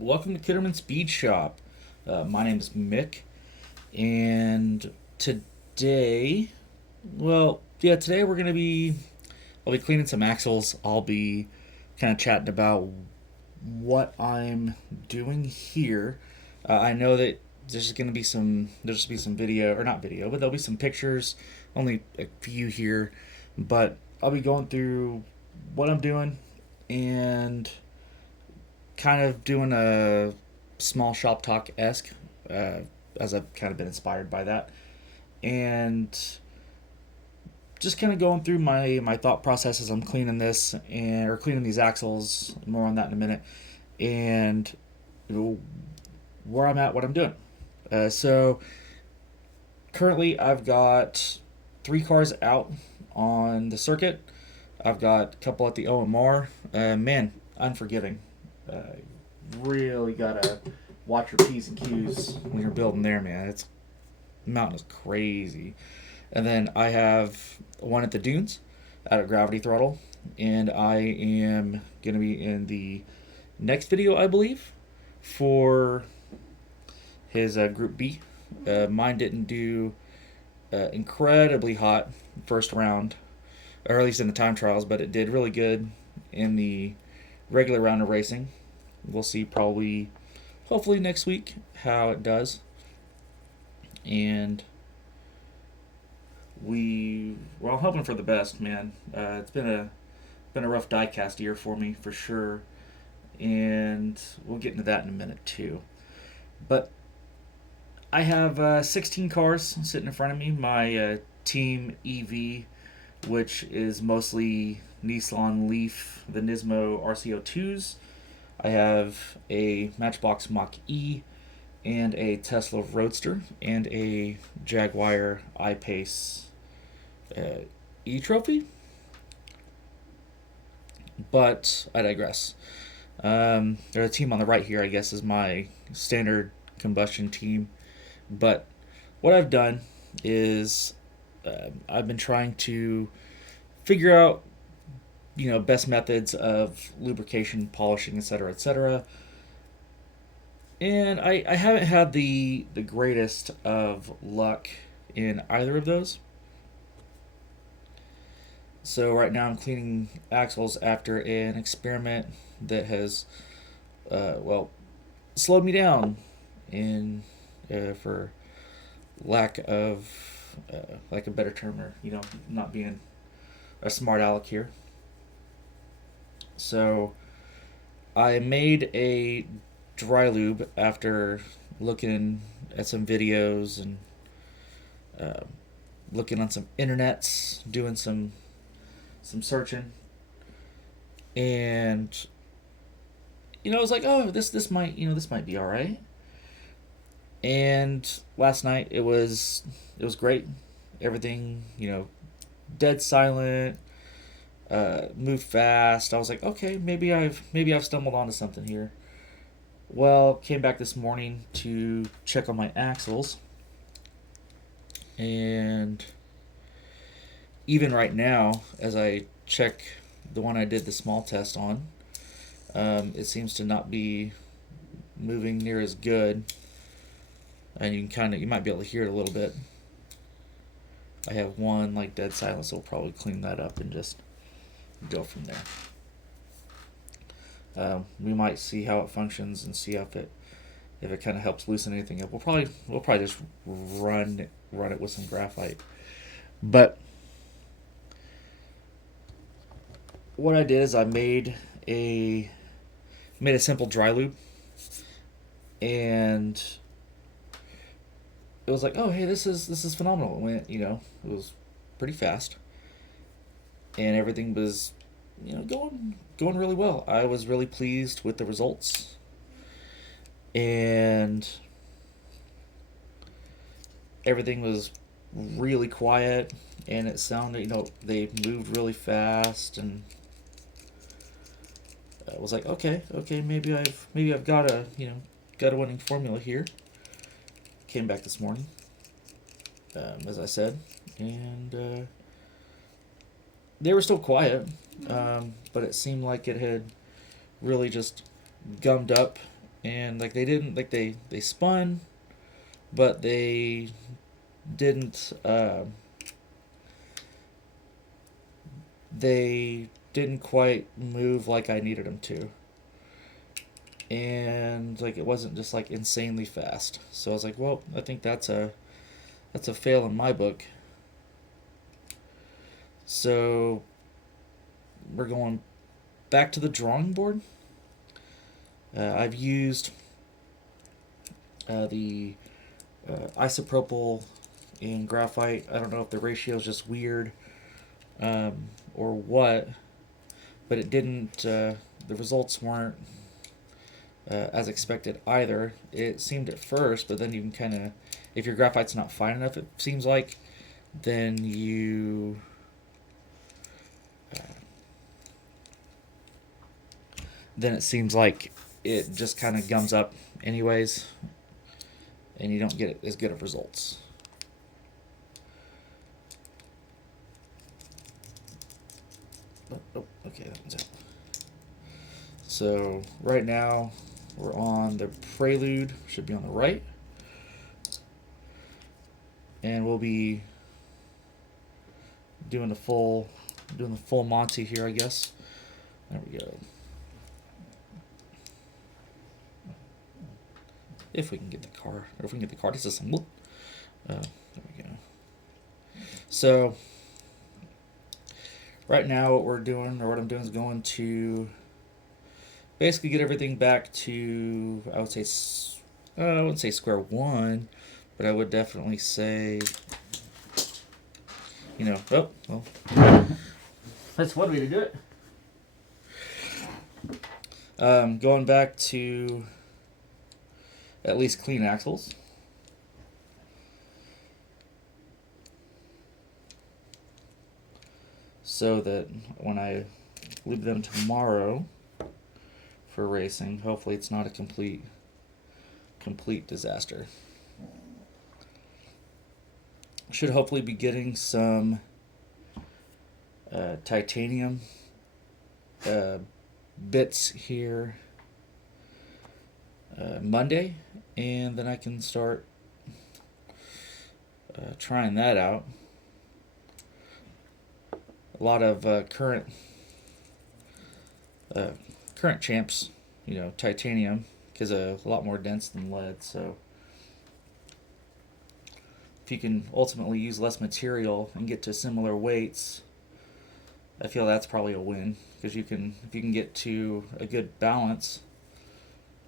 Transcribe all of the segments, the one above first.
Welcome to Kitterman Speed Shop. My name is Mick, and today, today I'll be cleaning some axles. I'll be kind of chatting about what I'm doing here. I know that there's gonna be some video, or not video, but there'll be some pictures, only a few here, but I'll be going through what I'm doing and kind of doing a small shop talk esque, uh, as I've kind of been inspired by that, and just kind of going through my thought process as I'm cleaning this and or cleaning these axles. More on that in a minute, and where I'm at, what I'm doing. So currently, I've got 3 cars out on the circuit. I've got a couple at the OMR. Man, unforgiving. Uh, really gotta watch your P's and Q's when you're building there, man. It's mountain is crazy. And then I have one at the dunes out at Gravity Throttle, and I am gonna be in the next video, I believe, for his Group B. Mine didn't do incredibly hot first round, or at least in the time trials, but it did really good in the regular round of racing. We'll see probably, hopefully next week how it does. And I'm hoping for the best, man. It's been a rough diecast year for me for sure, and we'll get into that in a minute too. But I have 16 cars sitting in front of me. My Team EV, which is mostly Nissan Leaf, the Nismo RCO2s. I have a Matchbox Mach E, and a Tesla Roadster, and a Jaguar I-Pace E-Trophy. But I digress. There's a team on the right here, I guess, is my standard combustion team. But what I've done is I've been trying to figure out, best methods of lubrication, polishing, etc., etc. And I haven't had the greatest of luck in either of those. So right now I'm cleaning axles after an experiment that has, slowed me down in, for lack of like a better term, or not being a smart aleck here. So I made a dry lube after looking at some videos and uh, looking on some internets, doing some searching, and I was like, oh, this might be all right. And last night it was great. Everything, dead silent. Moved fast. I was like, okay, maybe I've stumbled onto something here. Well, came back this morning to check on my axles, and even right now, as I check the one I did the small test on, it seems to not be moving near as good, and you might be able to hear it a little bit. I have one like dead silence, so we'll probably clean that up and just go from there. We might see how it functions and see if it kind of helps loosen anything up. We'll probably just run it with some graphite. But what I did is I made a simple dry lube, and it was like, oh hey, this is phenomenal. It went, it was pretty fast, and everything was, going really well. I was really pleased with the results, and everything was really quiet, and it sounded, they moved really fast, and I was like, okay, maybe I've got a winning formula here. Came back this morning, as I said, and they were still quiet, but it seemed like it had really just gummed up and like they didn't like they spun, but didn't uh, they didn't quite move like I needed them to, and like it wasn't just like insanely fast. So I was like, well, I think that's a fail in my book. So we're going back to the drawing board. I've used the isopropyl and graphite. I don't know if the ratio is just weird or what, but it didn't. The results weren't as expected either. It seemed at first, but then you can kind of, if your graphite's not fine enough, it seems like, then uh, then it seems like it just kind of gums up anyways, and you don't get as good of results. Oh, okay, that one's out. So right now we're on the prelude, should be on the right, and we'll be doing the full Monty here, I guess. There we go. If we can get the car, or if we can get the car disassembled. There we go. So right now what we're doing, or what I'm doing, is going to basically get everything back to, I would say, I wouldn't say square one, but I would definitely say, oh, well, that's one way to do it. Going back to at least clean axles. So that when I leave them tomorrow for racing, hopefully it's not a complete disaster. Should hopefully be getting some titanium bits here Monday, and then I can start trying that out. A lot of current champs, titanium, because a lot more dense than lead. So if you can ultimately use less material and get to similar weights, I feel that's probably a win, because if you can get to a good balance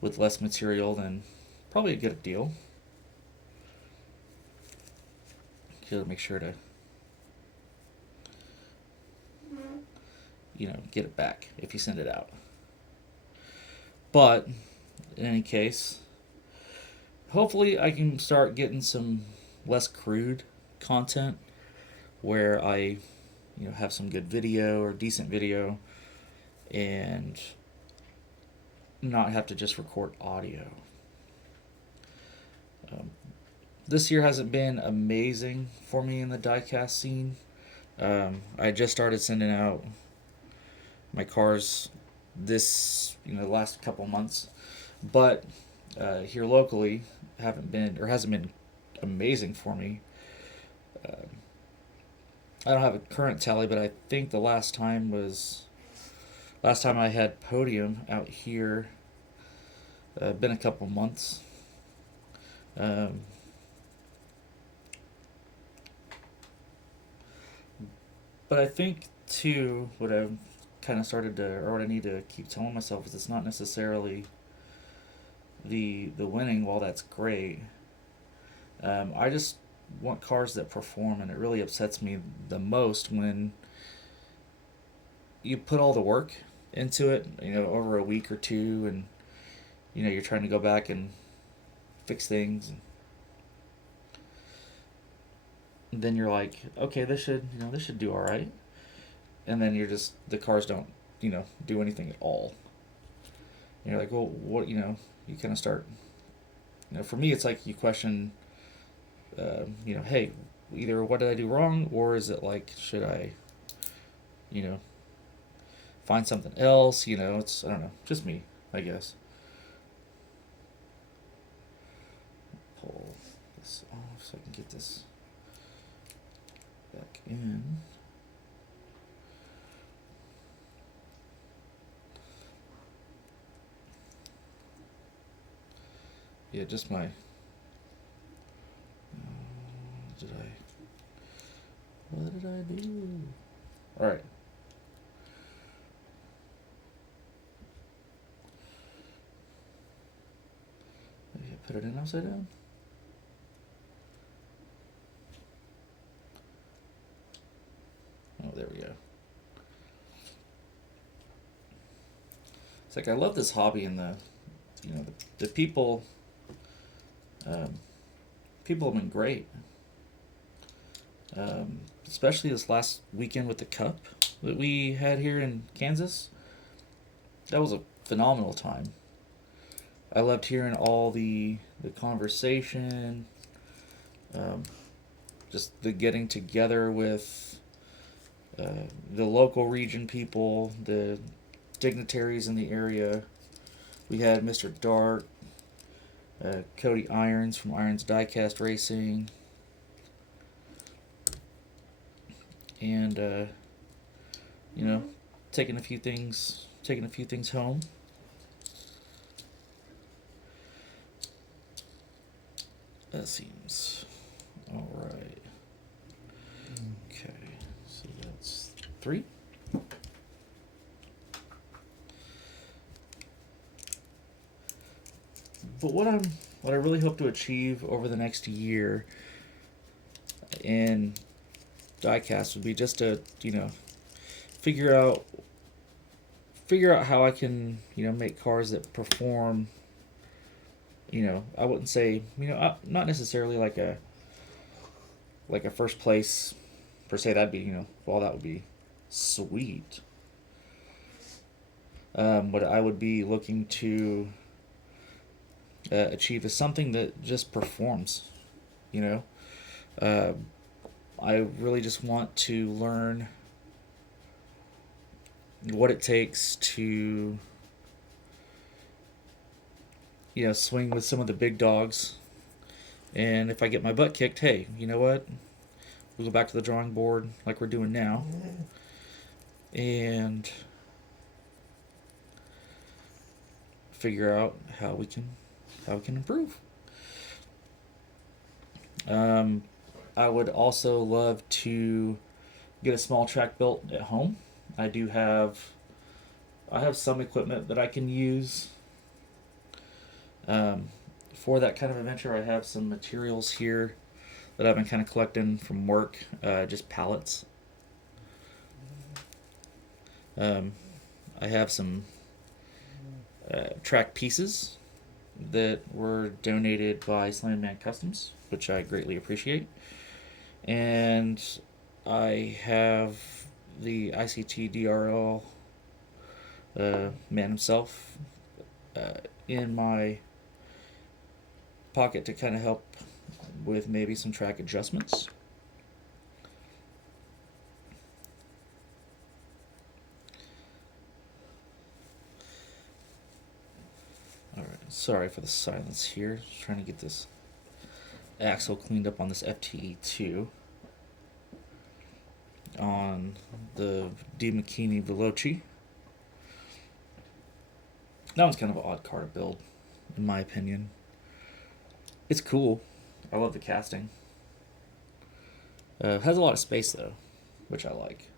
with less material, then probably a good deal. You gotta make sure to get it back if you send it out. But in any case, hopefully I can start getting some less crude content where I have some good video or decent video, and not have to just record audio. This year hasn't been amazing for me in the diecast scene. I just started sending out my cars this last couple months, but here locally hasn't been amazing for me. I don't have a current tally, but I think the last time I had podium out here. Been a couple months. But I think too, what I've kind of started to, or what I need to keep telling myself, is it's not necessarily the winning. While that's great, I just want cars that perform, and it really upsets me the most when you put all the work into it, over a week or two, and you're trying to go back and fix things, and then you're like, okay, this should do all right, and then the cars don't do anything at all. And you're like, well, what, you kind of start, for me it's like you question, hey, either what did I do wrong, or is it like, should I find something else? It's, I don't know, just me, I guess. pull this off so I can get this back in. Yeah, just my. What did I do? All right. Maybe I put it in upside down. Oh, there we go. It's like I love this hobby, and the people. People have been great. Especially this last weekend with the Cup that we had here in Kansas. That was a phenomenal time. I loved hearing all the conversation, just the getting together with the local region people, the dignitaries in the area. We had Mr. Dark, Cody Irons from Irons Diecast Racing, and taking a few things home. That seems all right. Okay, so that's 3. But what I really hope to achieve over the next year in diecast would be just to figure out how I can make cars that perform. I wouldn't say not necessarily like a first place per se. That'd be well, that would be sweet. What I would be looking to achieve is something that just performs. I really just want to learn what it takes to swing with some of the big dogs. And if I get my butt kicked, hey, you know what? We'll go back to the drawing board like we're doing now. And figure out how we can improve. I would also love to get a small track built at home. I have some equipment that I can use for that kind of adventure. I have some materials here that I've been kind of collecting from work, just pallets. I have some track pieces that were donated by Slam Man Customs, which I greatly appreciate. And I have the ICT DRL man himself in my pocket to kind of help with maybe some track adjustments. Alright, sorry for the silence here. Just trying to get this axle cleaned up on this FTE2 on the DiMacchini Veloci. That one's kind of an odd car to build, in my opinion. It's cool. I love the casting. Has a lot of space though, which I like.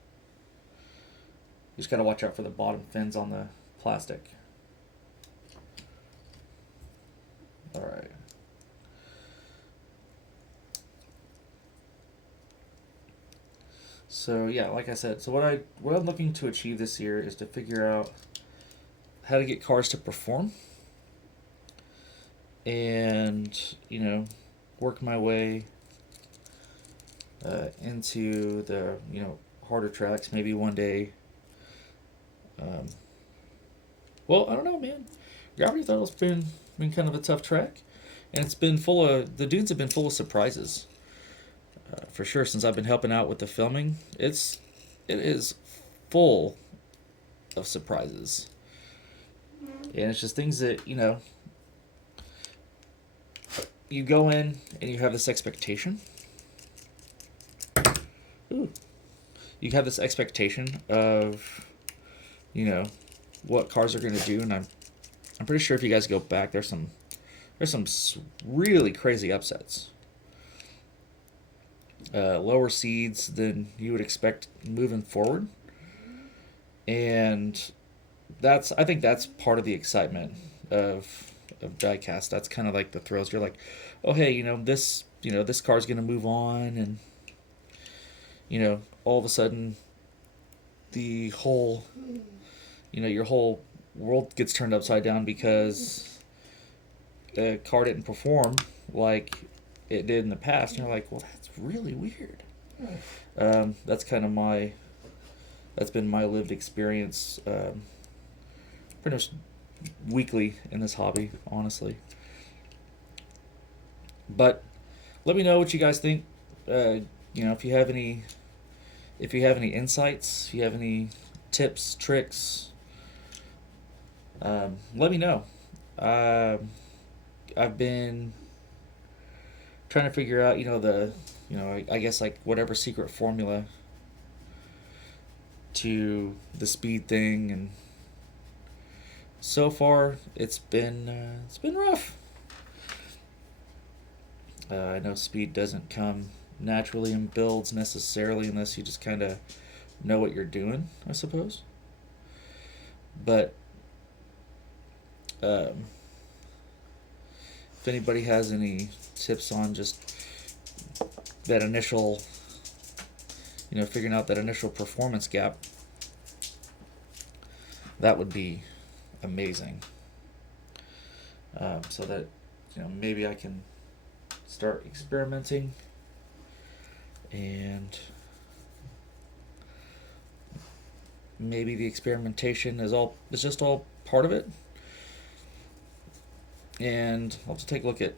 You just gotta watch out for the bottom fins on the plastic. Alright. So yeah, like I said, so what I'm looking to achieve this year is to figure out how to get cars to perform, and work my way into the harder tracks. Maybe one day. Well, I don't know, man. Gravity Throttle has been kind of a tough track, and it's been the dunes have been full of surprises. For sure, since I've been helping out with the filming, it is full of surprises, and it's just things that you go in and you have this expectation. Ooh. You have this expectation of, you know, what cars are going to do, and I'm pretty sure if you guys go back, there's some really crazy upsets. Lower seeds than you would expect moving forward, and I think that's part of the excitement of diecast. That's kind of like the thrills. You're like, oh hey, this car's gonna move on, and all of a sudden the whole your whole world gets turned upside down because a car didn't perform like it did in the past. And you're like, well, that's really weird. That's kind of that's been my lived experience, pretty much weekly in this hobby, honestly. But let me know what you guys think. If you have any insights, if you have any tips, tricks, let me know. I've been trying to figure out, I guess like whatever secret formula to the speed thing, and so far it's been rough. I know speed doesn't come naturally in builds necessarily unless you just kind of know what you're doing, I suppose. But um, if anybody has any tips on just that initial, figuring out that initial performance gap, that would be amazing. So that maybe I can start experimenting, and maybe the experimentation is just all part of it. And I'll just take a look at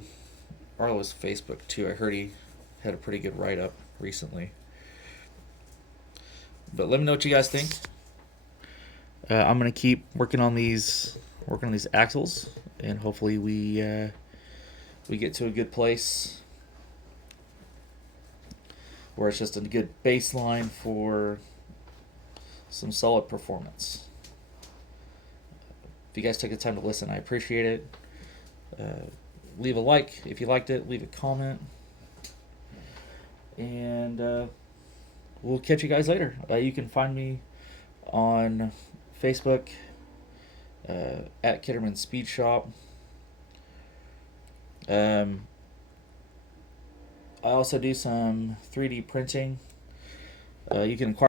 Arlo's Facebook too. I heard he had a pretty good write up recently. But let me know what you guys think. I'm gonna keep working on these axles, and hopefully we get to a good place where it's just a good baseline for some solid performance. If you guys took the time to listen, I appreciate it. Leave a like if you liked it. Leave a comment, and we'll catch you guys later. You can find me on Facebook at Kitterman Speed Shop. I also do some 3D printing. You can acquire